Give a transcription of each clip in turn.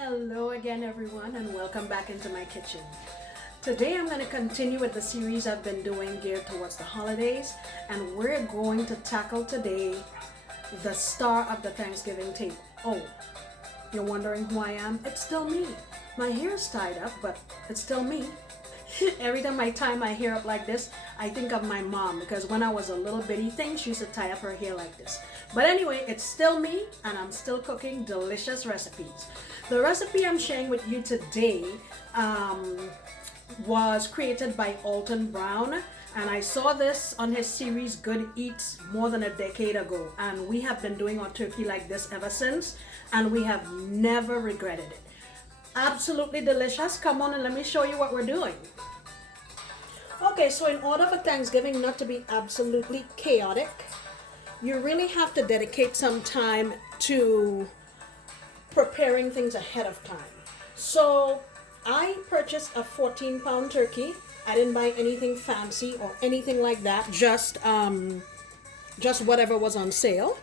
Hello again everyone and welcome back into my kitchen. Today I'm going to continue with the series I've been doing geared towards the holidays, and we're going to tackle today the star of the Thanksgiving table. Oh, you're wondering who I am? It's still me. My hair's tied up, but it's still me. Every time I tie my hair up like this, I think of my mom, because when I was a little bitty thing, she used to tie up her hair like this. But anyway, it's still me, and I'm still cooking delicious recipes. The recipe I'm sharing with you today was created by Alton Brown, and I saw this on his series Good Eats more than a decade ago, and we have been doing our turkey like this ever since, and we have never regretted it. Absolutely delicious. Come on and let me show you what we're doing. Okay, so in order for Thanksgiving not to be absolutely chaotic, you really have to dedicate some time to preparing things ahead of time. So I purchased a 14-pound turkey. I didn't buy anything fancy or anything like that, just whatever was on sale.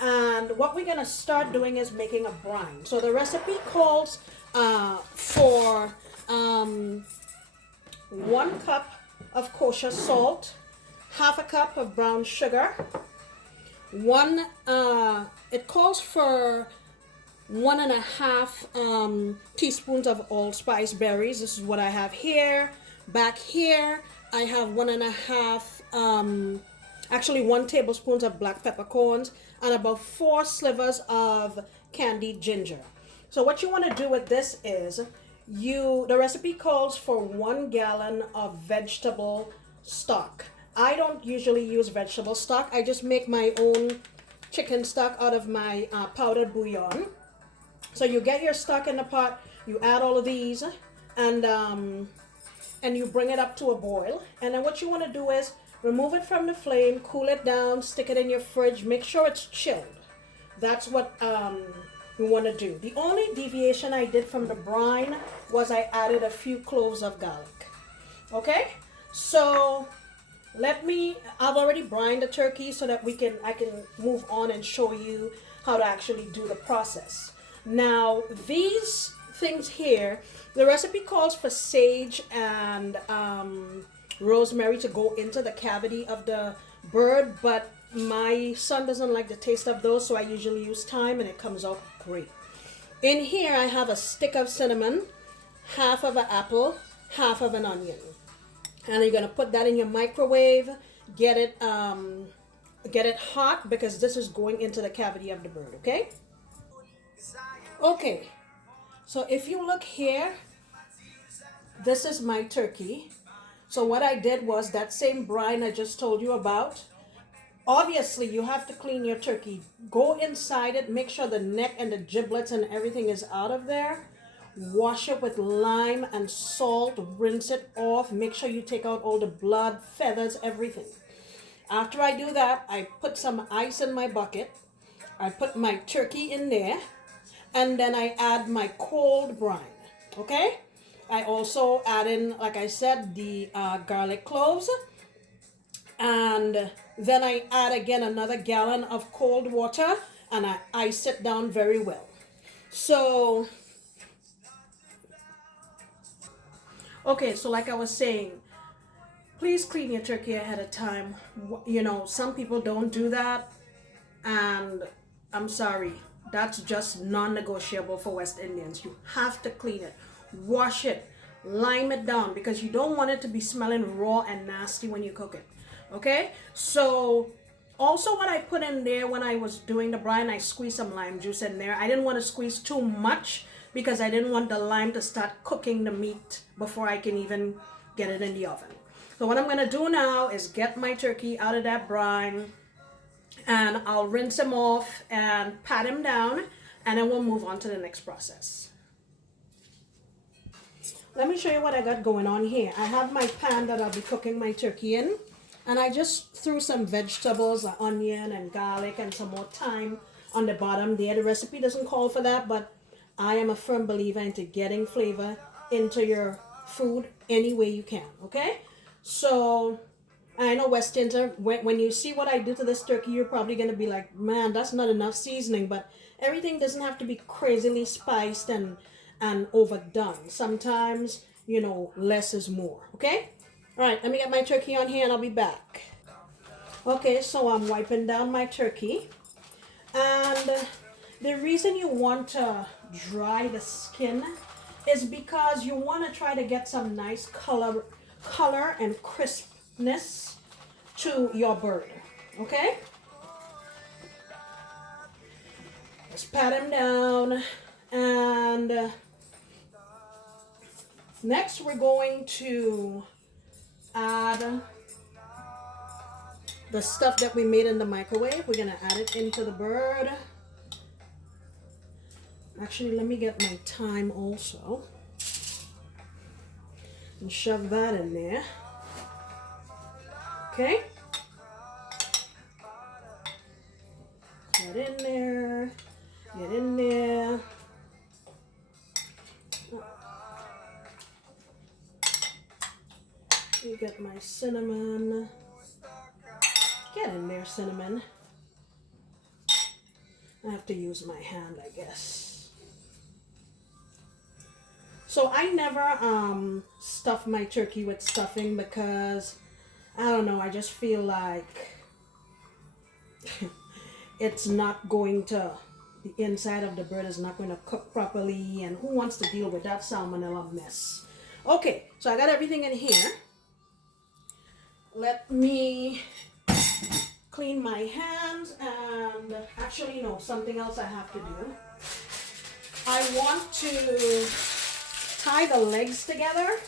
And what we're gonna start doing is making a brine. So the recipe calls for 1 cup of kosher salt, half a cup of brown sugar, it calls for 1.5 teaspoons of allspice berries. This is what I have here. Back here I have 1.5 actually 1 tablespoon of black peppercorns and about 4 slivers of candied ginger. So what you want to do with this is the recipe calls for 1 gallon of vegetable stock. I don't usually use vegetable stock. I just make my own chicken stock out of my powdered bouillon. So you get your stock in the pot, you add all of these, and you bring it up to a boil. And then what you want to do is remove it from the flame, cool it down, stick it in your fridge, make sure it's chilled. That's what you want to do. The only deviation I did from the brine was I added a few cloves of garlic. Okay, so I've already brined the turkey so that I can move on and show you how to actually do the process. Now these things here, the recipe calls for sage and rosemary to go into the cavity of the bird, but my son doesn't like the taste of those, so I usually use thyme and it comes out great. In here I have a stick of cinnamon, half of an apple, half of an onion, and you're gonna put that in your microwave. Get it hot, because this is going into the cavity of the bird. Okay, so if you look here, this is my turkey. So what I did was that same brine I just told you about. Obviously, you have to clean your turkey. Go inside it, make sure the neck and the giblets and everything is out of there. Wash it with lime and salt, rinse it off. Make sure you take out all the blood, feathers, everything. After I do that, I put some ice in my bucket. I put my turkey in there, and then I add my cold brine. Okay? I also add in, like I said, the garlic cloves, and then I add again another gallon of cold water, and I ice it down very well. So, okay, so like I was saying, please clean your turkey ahead of time. You know, some people don't do that, and I'm sorry, that's just non-negotiable for West Indians. You have to clean it, wash it, lime it down, because you don't want it to be smelling raw and nasty when you cook it. Okay, so also what I put in there when I was doing the brine, I squeezed some lime juice in there. I didn't want to squeeze too much because I didn't want the lime to start cooking the meat before I can even get it in the oven. So what I'm going to do now is get my turkey out of that brine, and I'll rinse him off and pat him down, and then we'll move on to the next process. Let me show you what I got going on here. I have my pan that I'll be cooking my turkey in, and I just threw some vegetables, like onion and garlic and some more thyme on the bottom there. The recipe doesn't call for that, but I am a firm believer into getting flavor into your food any way you can. Okay, so I know West Indians, when you see what I do to this turkey, you're probably going to be like, man, that's not enough seasoning. But everything doesn't have to be crazily spiced and overdone. Sometimes, you know, less is more. Okay? All right, let me get my turkey on here and I'll be back. Okay, so I'm wiping down my turkey. And the reason you want to dry the skin is because you want to try to get some nice color and crispness to your bird. Okay? Just pat him down. And next we're going to add the stuff that we made in the microwave. We're going to add it into the bird. Actually, let me get my thyme also and shove that in there. Okay. Get in there. Get in there. You get my cinnamon. Get in there, cinnamon. I have to use my hand, I guess. So I never stuff my turkey with stuffing because, I don't know, I just feel like it's not going to, the inside of the bird is not going to cook properly, and who wants to deal with that salmonella mess? Okay, so I got everything in here. Let me clean my hands, and actually no, something else I have to do. I want to tie the legs together.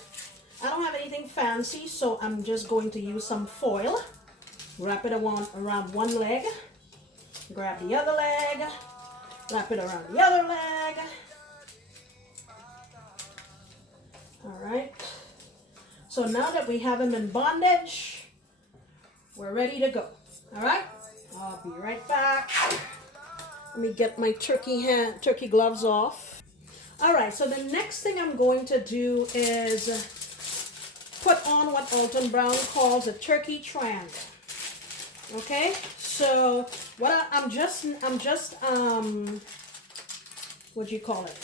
I don't have anything fancy, so I'm just going to use some foil. Wrap it around one leg. Grab the other leg. Wrap it around the other leg. All right. So now that we have him in bondage, we're ready to go. All right. I'll be right back. Let me get my turkey gloves off. All right, so the next thing I'm going to do is put on what Alton Brown calls a turkey trand. Okay, so I'm just what do you call it?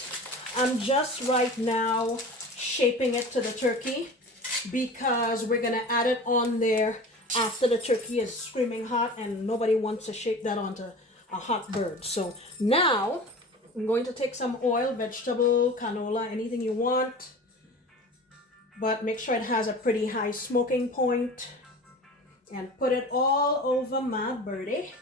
I'm just right now shaping it to the turkey because we're gonna add it on there after the turkey is screaming hot, and nobody wants to shape that onto a hot bird. So now I'm going to take some oil, vegetable, canola, anything you want, but make sure it has a pretty high smoking point, and put it all over my birdie.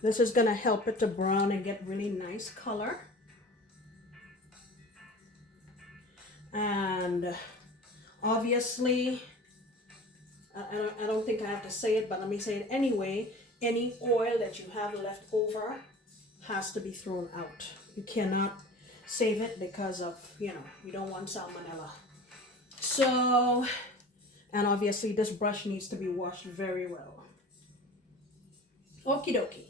This is gonna help it to brown and get really nice color. And obviously, I don't think I have to say it, but let me say it anyway. Any oil that you have left over has to be thrown out. You cannot save it because of, you know, you don't want salmonella. So, and obviously this brush needs to be washed very well. Okie dokie.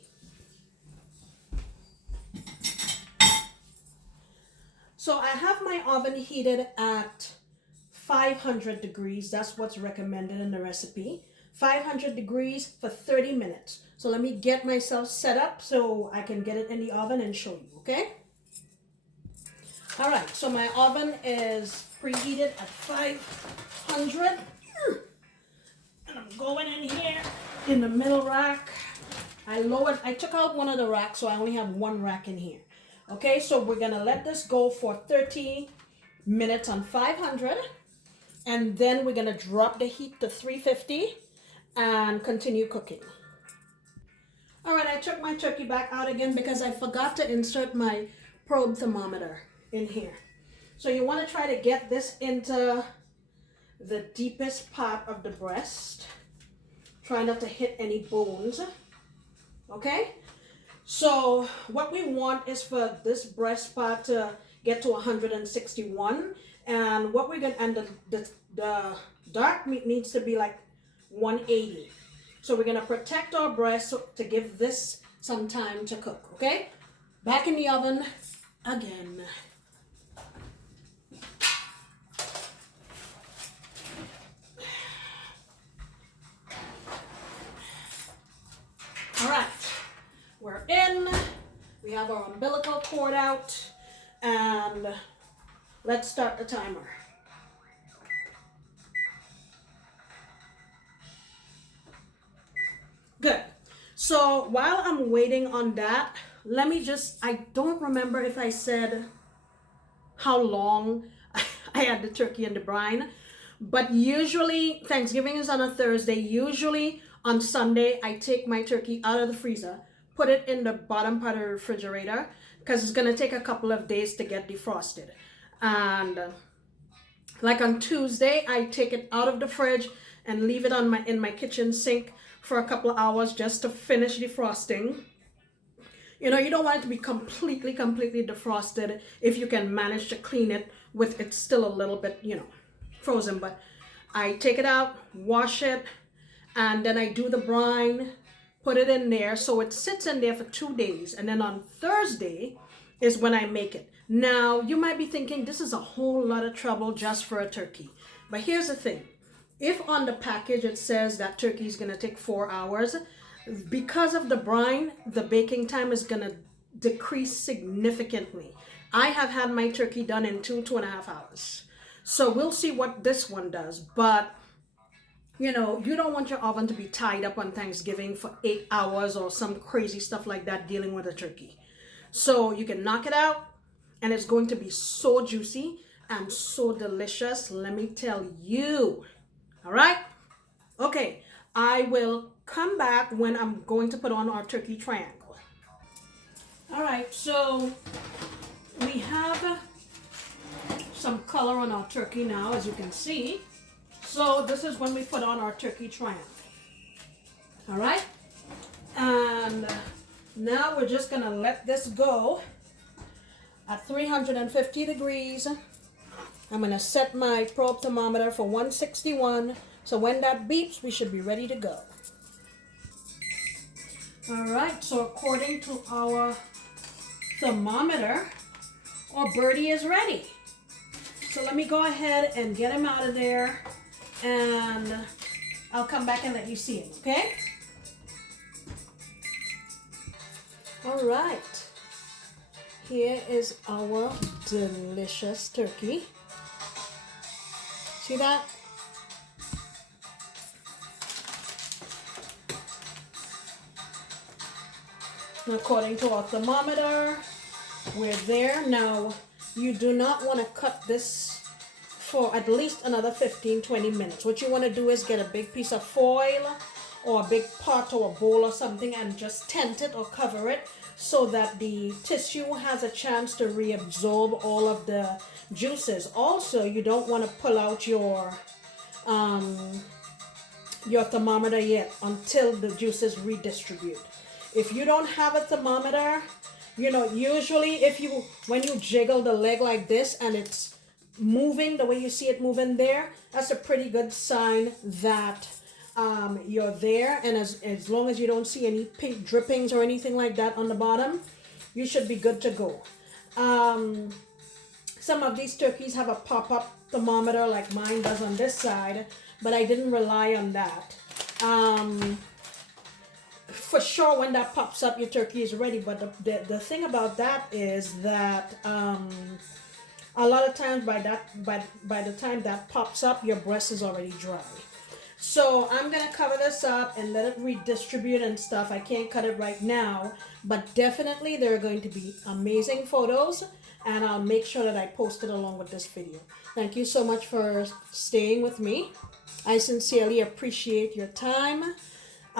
So I have my oven heated at 500 degrees. That's what's recommended in the recipe. 500 degrees for 30 minutes. So let me get myself set up so I can get it in the oven and show you, okay? All right, so my oven is preheated at 500. And I'm going in here in the middle rack. I took out one of the racks, so I only have one rack in here. Okay, so we're gonna let this go for 30 minutes on 500. And then we're gonna drop the heat to 350 and continue cooking. All right, I took my turkey back out again because I forgot to insert my probe thermometer in here. So you want to try to get this into the deepest part of the breast. Try not to hit any bones. Okay? So what we want is for this breast part to get to 161, and what we're gonna, and the dark meat needs to be like 180. So we're gonna protect our breast to give this some time to cook. Okay? Back in the oven again. All right, we're in. We have our umbilical cord out, and let's start the timer. Good. So while I'm waiting on that, let me just, I don't remember if I said how long I had the turkey and the brine, but usually Thanksgiving is on a Thursday. Usually on Sunday, I take my turkey out of the freezer, put it in the bottom part of the refrigerator because it's going to take a couple of days to get defrosted. And like on Tuesday, I take it out of the fridge and leave it on in my kitchen sink for a couple of hours just to finish defrosting. You know, you don't want it to be completely defrosted if you can manage to clean it with it's still a little bit, you know, frozen. But I take it out, wash it, and then I do the brine, put it in there so it sits in there for 2 days. And then on Thursday is when I make it. Now, you might be thinking this is a whole lot of trouble just for a turkey. But here's the thing. If on the package it says that turkey is going to take 4 hours, because of the brine, the baking time is going to decrease significantly. I have had my turkey done in 2.5 hours. So we'll see what this one does. But, you know, you don't want your oven to be tied up on Thanksgiving for 8 hours or some crazy stuff like that dealing with a turkey. So you can knock it out and it's going to be so juicy and so delicious. Let me tell you. All right? Okay, I will come back when I'm going to put on our turkey triangle. All right, so we have some color on our turkey now, as you can see. So this is when we put on our turkey triangle. All right, and now we're just gonna let this go at 350 degrees. I'm gonna set my probe thermometer for 161. So when that beeps, we should be ready to go. All right, so according to our thermometer, our birdie is ready. So let me go ahead and get him out of there, and I'll come back and let you see him, okay? All right, here is our delicious turkey. See that? According to our thermometer, we're there. Now, you do not want to cut this for at least another 15-20 minutes. What you want to do is get a big piece of foil or a big pot or a bowl or something and just tent it or cover it so that the tissue has a chance to reabsorb all of the juices. Also, you don't want to pull out your thermometer yet until the juices redistribute. If you don't have a thermometer, you know, usually when you jiggle the leg like this and it's moving the way you see it moving there, that's a pretty good sign that you're there. And as long as you don't see any pink drippings or anything like that on the bottom, you should be good to go. Some of these turkeys have a pop-up thermometer like mine does on this side, but I didn't rely on that. For sure, when that pops up, your turkey is ready. But the thing about that is that a lot of times by the time that pops up, your breast is already dry. So I'm gonna cover this up and let it redistribute and stuff. I can't cut it right now, but definitely there are going to be amazing photos, and I'll make sure that I post it along with this video. Thank you so much for staying with me. I sincerely appreciate your time.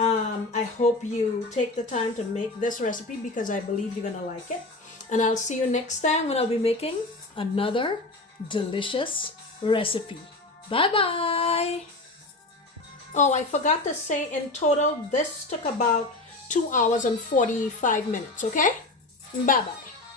I hope you take the time to make this recipe because I believe you're gonna like it. And I'll see you next time when I'll be making another delicious recipe. Bye-bye. Oh, I forgot to say, in total, this took about 2 hours and 45 minutes, okay? Bye-bye.